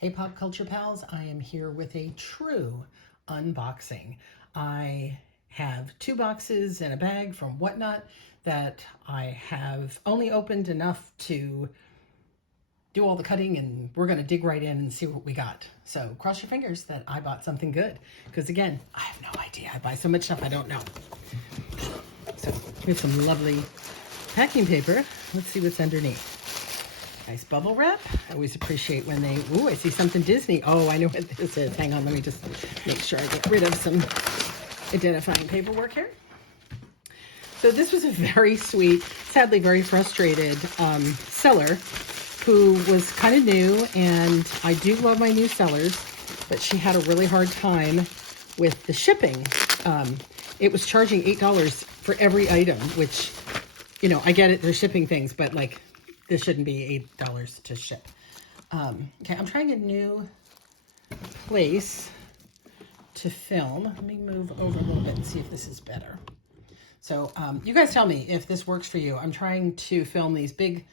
Hey Pop Culture Pals, I am here with a true unboxing. I have 2 boxes and a bag from WhatNot that I have only opened enough to do all the cutting, and we're going to dig right in and see what we got. So cross your fingers that I bought something good, because again, I have no idea. I buy so much stuff I don't know. So here's some lovely packing paper. Let's see what's underneath. Nice bubble wrap. I always appreciate when they, ooh, I see something Disney. Oh, I know what this is. Hang on, let me just make sure I get rid of some identifying paperwork here. So this was a very sweet, sadly very frustrated seller who was kind of new, and I do love my new sellers, but she had a really hard time with the shipping. It was charging $8 for every item, which, you know, I get it, they're shipping things, but like, this shouldn't be $8 to ship. Okay, I'm trying a new place to film. Let me move over a little bit and see if this is better. So you guys tell me if this works for you. I'm trying to film these big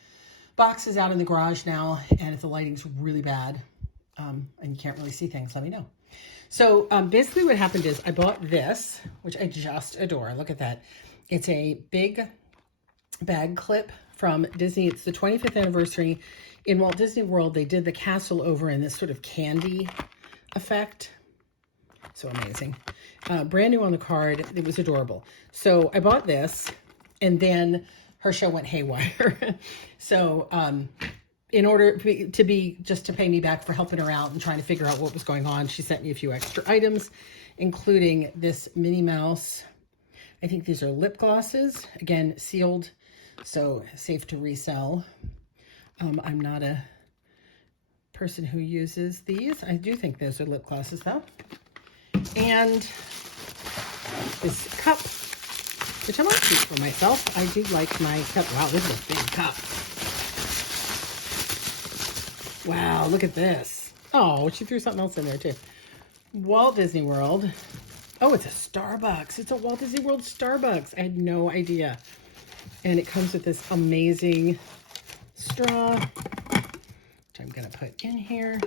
boxes out in the garage now, and if the lighting's really bad and you can't really see things, let me know. So basically what happened is I bought this, which I just adore. Look at that. It's a big bag clip from Disney. It's the 25th anniversary. In Walt Disney World, they did the castle over in this sort of candy effect. So amazing. Brand new on the card. It was adorable. So I bought this, and then her show went haywire. So in order to pay me back for helping her out and trying to figure out what was going on, she sent me a few extra items, including this Minnie Mouse. I think these are lip glosses. Again, sealed, so safe to resell. I'm not a person who uses these. I do think those are lip glosses though. And this cup, which I might keep for myself. I do like my cup. Wow, this is a big cup. Wow, look at this. Oh, she threw something else in there too. Walt Disney World. Oh, it's a Starbucks. It's a Walt Disney World Starbucks. I had no idea. And it comes with this amazing straw, which I'm going to put in here.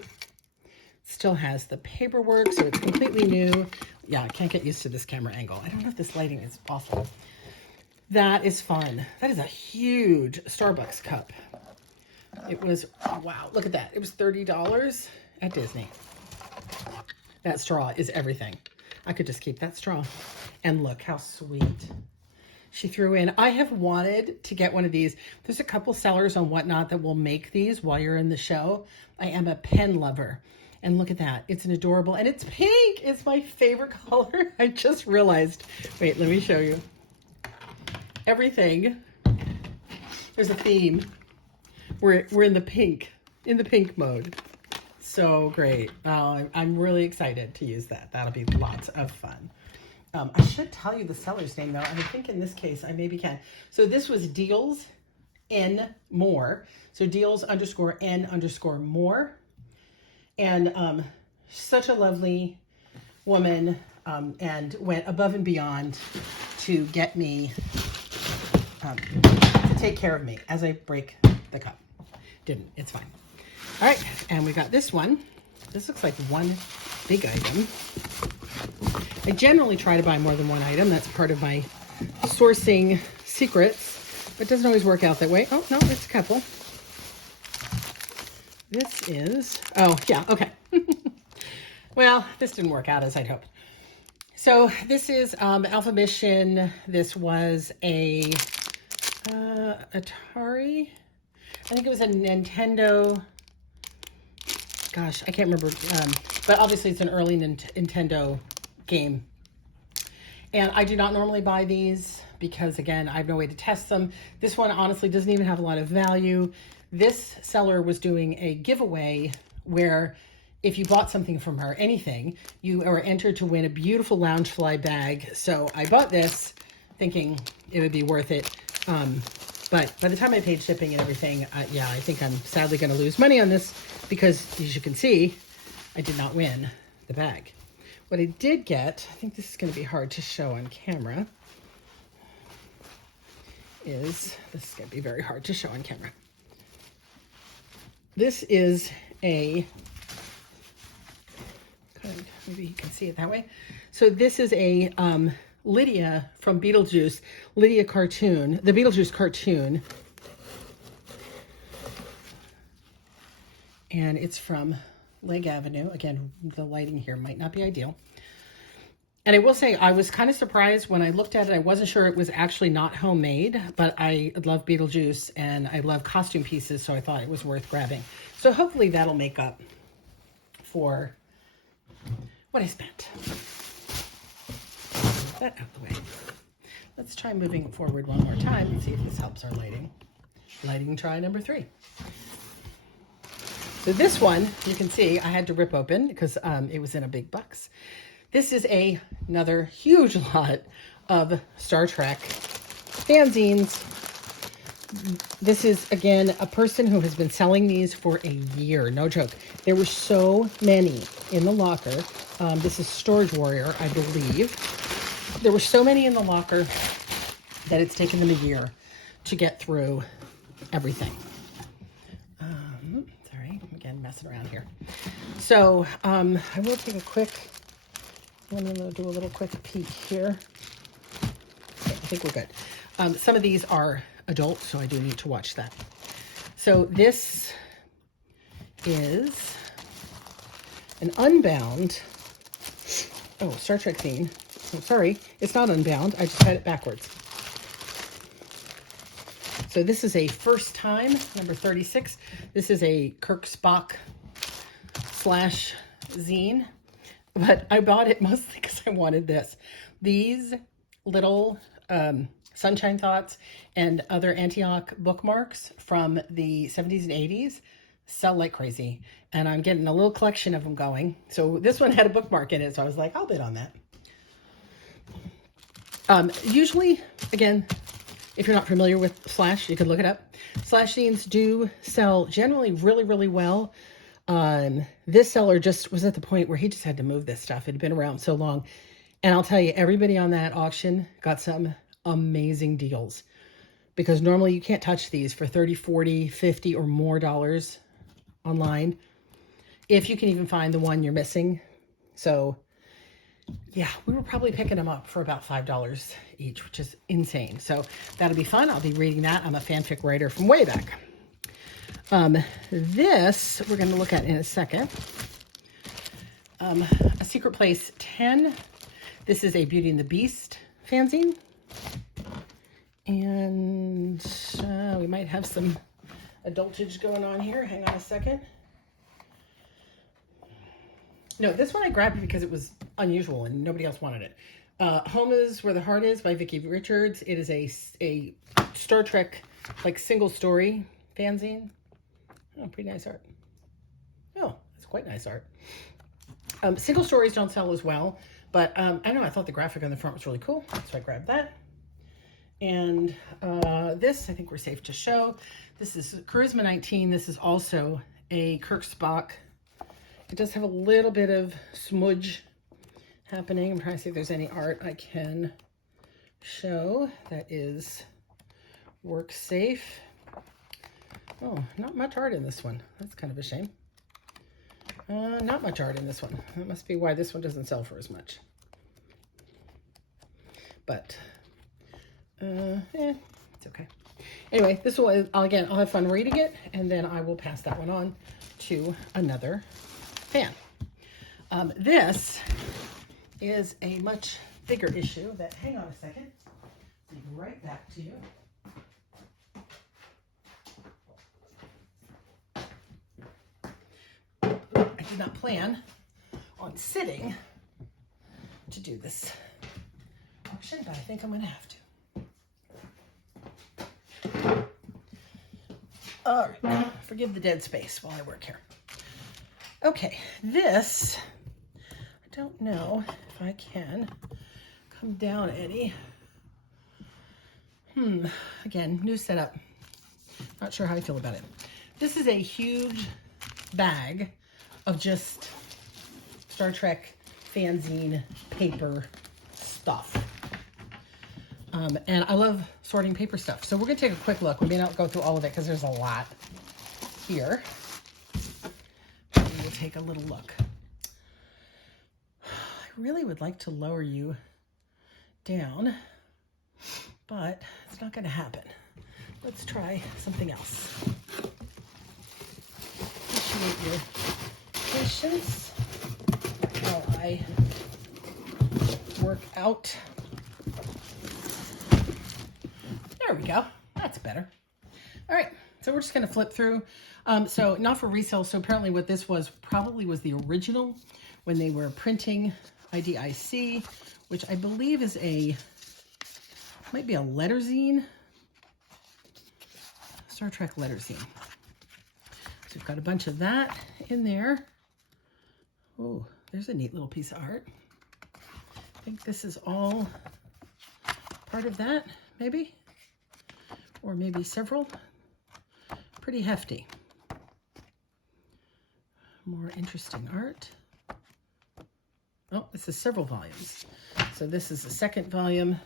Still has the paperwork, so it's completely new. Yeah, I can't get used to this camera angle. I don't know if this lighting is awful. That is fun. That is a huge Starbucks cup. It was, wow, look at that. It was $30 at Disney. That straw is everything. I could just keep that straw. And look how sweet she threw in. I have wanted to get one of these. There's a couple sellers on WhatNot that will make these while you're in the show. I am a pen lover. And look at that. It's an adorable, and it's pink. It's my favorite color. I just realized. Wait, let me show you. Everything. There's a theme. We're in the pink mode. So great. I'm really excited to use that. That'll be lots of fun. I should tell you the seller's name though. I think in this case I maybe can. So this was Deals N More. So Deals _N _more. And such a lovely woman, and went above and beyond to get me, to take care of me as I break the cup. Didn't, it's fine. All right, and we got this one. This looks like one big item. I generally try to buy more than one item. That's part of my sourcing secrets, but it doesn't always work out that way. Oh, no, it's a couple. This is, oh, yeah, okay. Well, this didn't work out as I'd hoped. So this is Alpha Mission. This was a Atari. I think it was a Nintendo. Gosh, I can't remember. But obviously it's an early Nintendo game. And I do not normally buy these because, again, I have no way to test them. This one honestly doesn't even have a lot of value. This seller was doing a giveaway where if you bought something from her, anything, you are entered to win a beautiful Loungefly bag. So I bought this thinking it would be worth it. But by the time I paid shipping and everything, yeah, I think I'm sadly going to lose money on this because, as you can see, I did not win the bag. What I did get, I think this is going to be hard to show on camera, this is going to be very hard to show on camera. This is a Maybe you can see it that way. So this is a Lydia from Beetlejuice, Lydia cartoon, the Beetlejuice cartoon. And it's from Leg Avenue. Again, the lighting here might not be ideal. And I will say, I was kind of surprised when I looked at it. I wasn't sure it was actually not homemade, but I love Beetlejuice and I love costume pieces, so I thought it was worth grabbing. So hopefully that'll make up for what I spent. Move that out the way. Let's try moving it forward one more time and see if this helps our lighting. Lighting try number 3. So this one, you can see, I had to rip open because it was in a big box. This is another huge lot of Star Trek fanzines. This is, again, a person who has been selling these for a year. No joke. There were so many in the locker. This is Storage Warrior, I believe. There were so many in the locker that it's taken them a year to get through everything. Sorry, again, messing around here. So I will take a quick... I'm going to do a little quick peek here. Okay, I think we're good. Some of these are adult, so I do need to watch that. So this is an Unbound. Oh, Star Trek theme. Oh, sorry, it's not Unbound. I just had it backwards. So this is a First Time, number 36. This is a Kirk Spock / zine. But I bought it mostly because I wanted this. These little Sunshine Thoughts and other Antioch bookmarks from the 70s and 80s sell like crazy. And I'm getting a little collection of them going. So this one had a bookmark in it, so I was like, I'll bid on that. Usually, again, if you're not familiar with Slash, you can look it up. Slash zines do sell generally really, really well. This seller just was at the point where he just had to move this stuff. It had been around so long. And I'll tell you, everybody on that auction got some amazing deals, because normally you can't touch these for 30, 40, 50 or more dollars online, if you can even find the one you're missing. So yeah, we were probably picking them up for about $5 each, which is insane. So that'll be fun. I'll be reading that. I'm a fanfic writer from way back. This we're going to look at in a second. A Secret Place 10. This is a Beauty and the Beast fanzine. And we might have some adultage going on here. Hang on a second. No, this one I grabbed because it was unusual and nobody else wanted it. Home is Where the Heart Is by Vicki Richards. It is a Star Trek, like, single story fanzine. Oh, pretty nice art. Oh, that's quite nice art. Single stories don't sell as well, but I don't know, I thought the graphic on the front was really cool, so I grabbed that. And this, I think we're safe to show. This is Charisma 19. This is also a Kirk Spock. It does have a little bit of smudge happening. I'm trying to see if there's any art I can show that is work safe. Oh, not much art in this one. That's kind of a shame. Not much art in this one. That must be why this one doesn't sell for as much. But, it's okay. Anyway, this will, I'll have fun reading it, and then I will pass that one on to another fan. This is a much bigger issue that, hang on a second, I'll be right back to you. I did not plan on sitting to do this auction, but I think I'm going to have to. All right, forgive the dead space while I work here. Okay, this, I don't know if I can come down any. Again, new setup. Not sure how I feel about it. This is a huge bag of just Star Trek fanzine paper stuff. And I love sorting paper stuff. So we're going to take a quick look. We may not go through all of it because there's a lot here. We'll take a little look. really would like to lower you down, but it's not going to happen. Let's try something else. Appreciate your patience while I work out. There we go. That's better. All right, so we're just going to flip through. So not for resale. So apparently what this was probably was the original when they were printing IDIC, which I believe is might be a letter zine. Star Trek letter zine. So we've got a bunch of that in there. Oh, there's a neat little piece of art. I think this is all part of that, maybe, or maybe several. Pretty hefty. More interesting art. Oh, this is several volumes. So this is the second volume.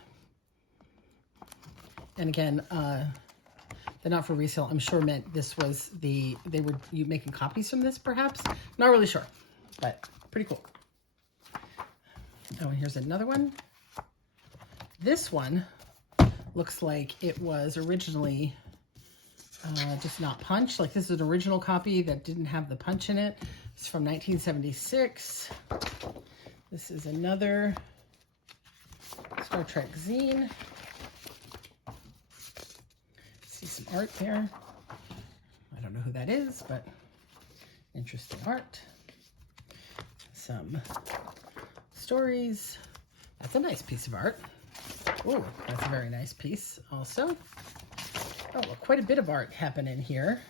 And again, the not for resale, I'm sure meant this was they were you making copies from this perhaps? Not really sure, but pretty cool. Oh, and here's another one. This one looks like it was originally just not punch. Like this is an original copy that didn't have the punch in it. It's from 1976. This is another Star Trek zine. See some art there. I don't know who that is, but interesting art. Some stories. That's a nice piece of art. Oh, that's a very nice piece also. Oh, quite a bit of art happening here.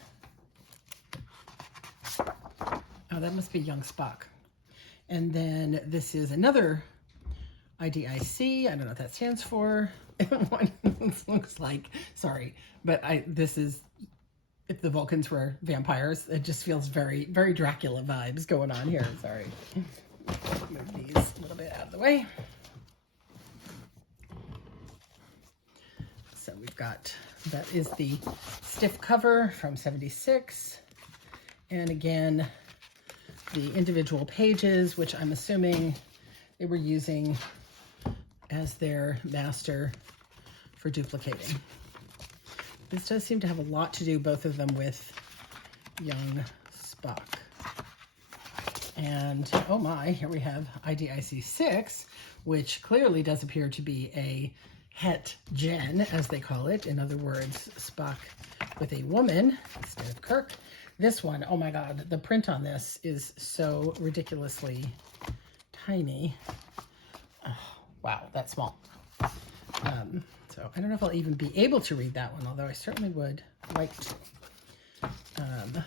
Oh, that must be young Spock. And then this is another IDIC. I don't know what that stands for. One looks like, sorry, but this is, if the Vulcans were vampires, it just feels very, very Dracula vibes going on here. Sorry. Move these a little bit out of the way. So we've got, that is the stiff cover from 76. And again, the individual pages, which I'm assuming they were using as their master for duplicating. This does seem to have a lot to do, both of them, with young Spock. And oh my, here we have IDIC 6, which clearly does appear to be a het gen, as they call it. In other words, Spock with a woman instead of Kirk. This one, oh my God, the print on this is so ridiculously tiny. Oh, wow, that's small. So I don't know if I'll even be able to read that one, although I certainly would like to. I'm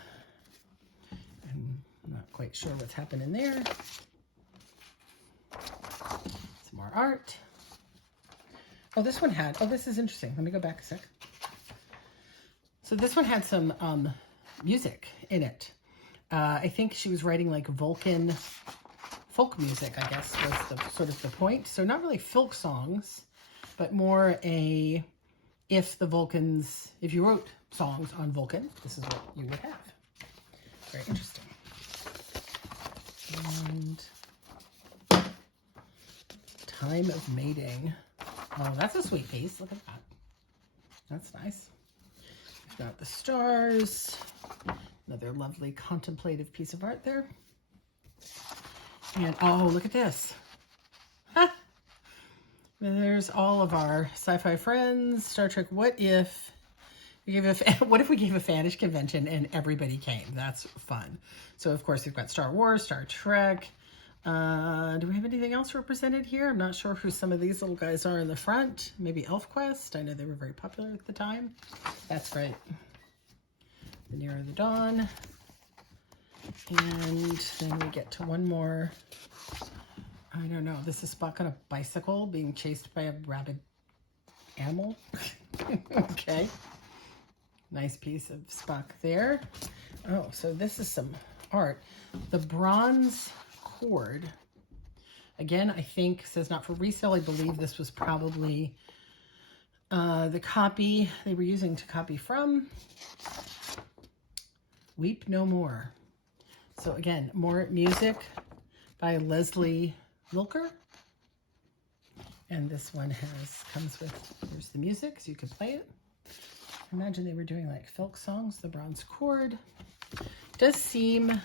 not quite sure what's happening there. Some more art. Oh, this one had, oh, this is interesting. Let me go back a sec. So this one had some music in it. I think she was writing like Vulcan folk music, I guess, was the sort of the point. So not really folk songs, but more if you wrote songs on Vulcan, this is what you would have. Very interesting. And Time of Mating. Oh, that's a sweet piece. Look at that. That's nice. We've got the stars. Another lovely contemplative piece of art there. And oh, look at this. Ha! There's all of our sci-fi friends. Star Trek, what if we gave a fanish convention and everybody came? That's fun. So of course we've got Star Wars, Star Trek. Do we have anything else represented here? I'm not sure who some of these little guys are in the front. Maybe ElfQuest. I know they were very popular at the time. That's great. The Nearer the Dawn. And then we get to one more. I don't know. This is Spock on a bicycle being chased by a rabid animal. Okay. Nice piece of Spock there. Oh, so this is some art. The bronze cord. Again, I think says not for resale. I believe this was probably the copy they were using to copy from Weep No More. So again, more music by Leslie Wilker. And this one comes with, here's the music, so you can play it. Imagine they were doing like folk songs, the bronze cord. Does seem,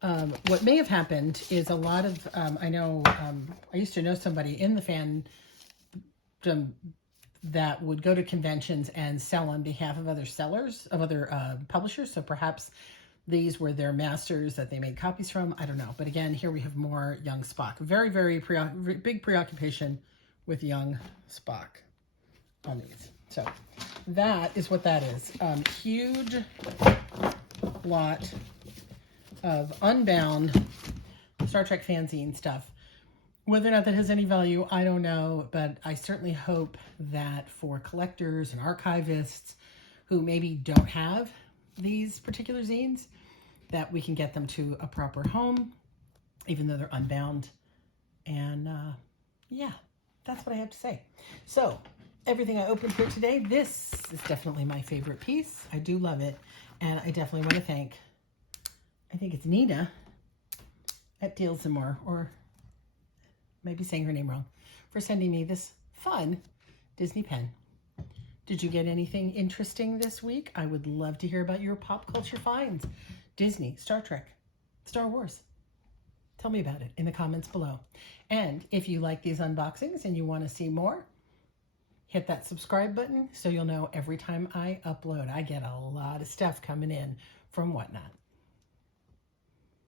what may have happened is a lot of, I know, I used to know somebody in the fandom that would go to conventions and sell on behalf of other sellers, of other publishers. So perhaps these were their masters that they made copies from. I don't know. But again, here we have more young Spock. Very, very big preoccupation with young Spock on these. So that is what that is. Huge lot of unbound Star Trek fanzine stuff. Whether or not that has any value, I don't know, but I certainly hope that for collectors and archivists who maybe don't have these particular zines, that we can get them to a proper home, even though they're unbound. And yeah, that's what I have to say. So everything I opened here today, this is definitely my favorite piece. I do love it. And I definitely want to thank, I think it's Nina at Deals and More, or maybe saying her name wrong, for sending me this fun Disney pen. Did you get anything interesting this week? I would love to hear about your pop culture finds. Disney, Star Trek, Star Wars. Tell me about it in the comments below. And if you like these unboxings and you want to see more, hit that subscribe button so you'll know every time I upload. I get a lot of stuff coming in from WhatNot.